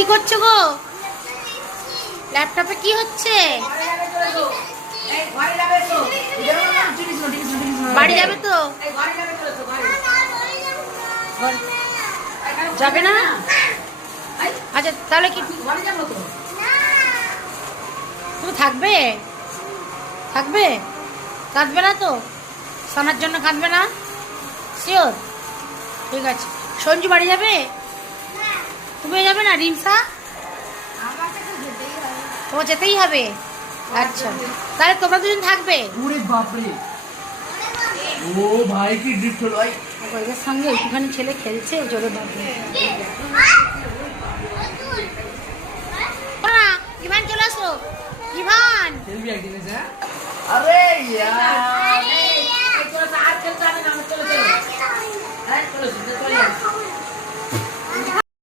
কি করছো গো? ল্যাপটপে কি হচ্ছে? বাড়ি যাবে তো? যাবে না? আচ্ছা তাহলে কি তুমি থাকবে? থাকবে? কাঁদবে না তো? সোনার জন্য কাঁদবে না? শিওর? ঠিক আছে। সঞ্জু বাড়ি যাবে? তুমিও যাবে না? রিমসা? তোমার যেতেই হবে? আচ্ছা তাহলে তোমরা দুজন থাকবে? ওরে বাপরে, ও ভাই কি ড্রিফট হলো ভাই। ওদের সঙ্গে একটুখানি ছেলে খেলছে জোরে বাপরে।